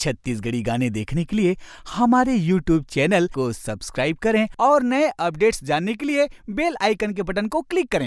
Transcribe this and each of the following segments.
छत्तीसगढ़ी गाने देखने के लिए हमारे YouTube चैनल को सब्सक्राइब करें और नए अपडेट्स जानने के लिए बेल आइकन के बटन को क्लिक करें।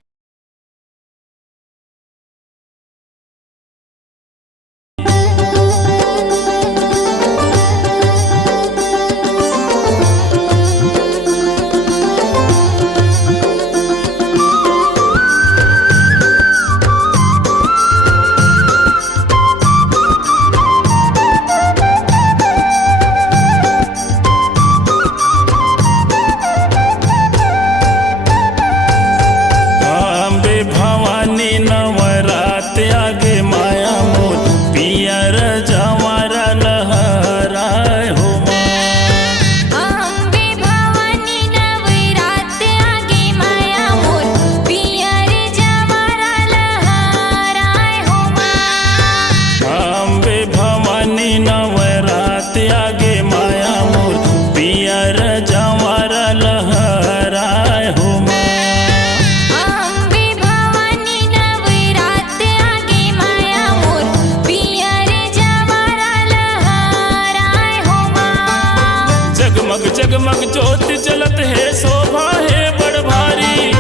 जगमग ज्योति जलत है, शोभा है बड़ भारी।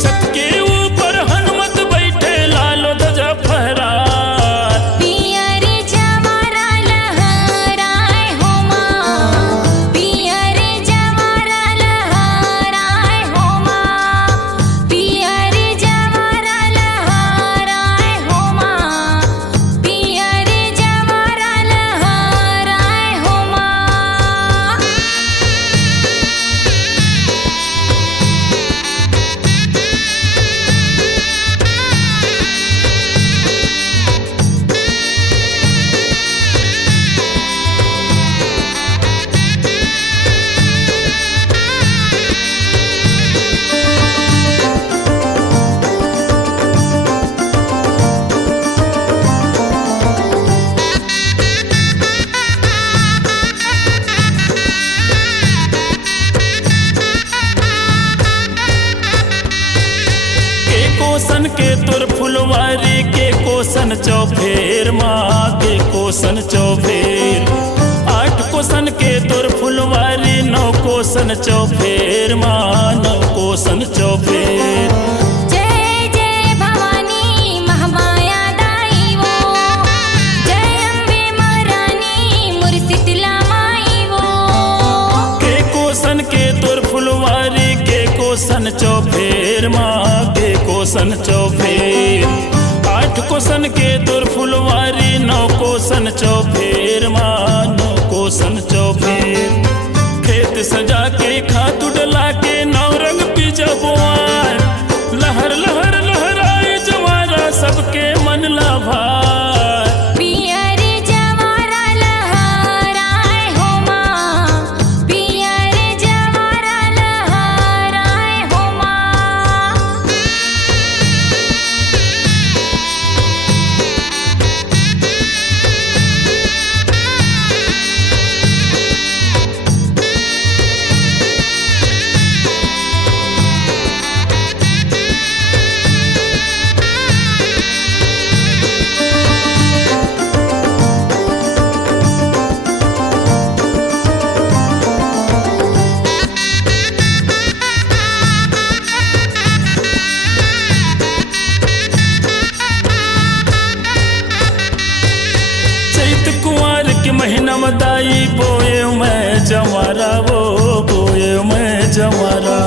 छत के ऊपर हनुमत बैठे, लालो ध्वजा फहराए। पियर जवारा लहराए हो माँ, पियर जवारा लहराए हो माँ, पियर जवारा लहराए हो माँ, पियर जवारा लहराए हो माँ। कोसन के तुर फुलवारी के कोसन चौफेर माँ के कोसन चौफेर। 8 कोसन के तुर फुलवारी, 9 कोसन चौफेर माँ 9 कोसन चौफेर। जय जय भवानी महामाया दाई वो, जय अम्बे महारानी मोर शीतला माई वो। के कोसन के तुर फुलवारी के कोसन चौफेर माँ के कोसन चौफेर। 8 कोसन के तुर फुलवारी, 9 कोसन चौफेर माँ 9 कोसन चौफेर। खेत सजा के खातू डला के, 9 रंग पिजबुआर। लहर लहर लहराए जवारा, सबके मन लाभार। पियर जवारा लहराए हो माँ, पियर जवारा लहराए हो माँ। कुंवर के महीना में दाई बोए मैं जवारा, वो बोए मैं जवारा।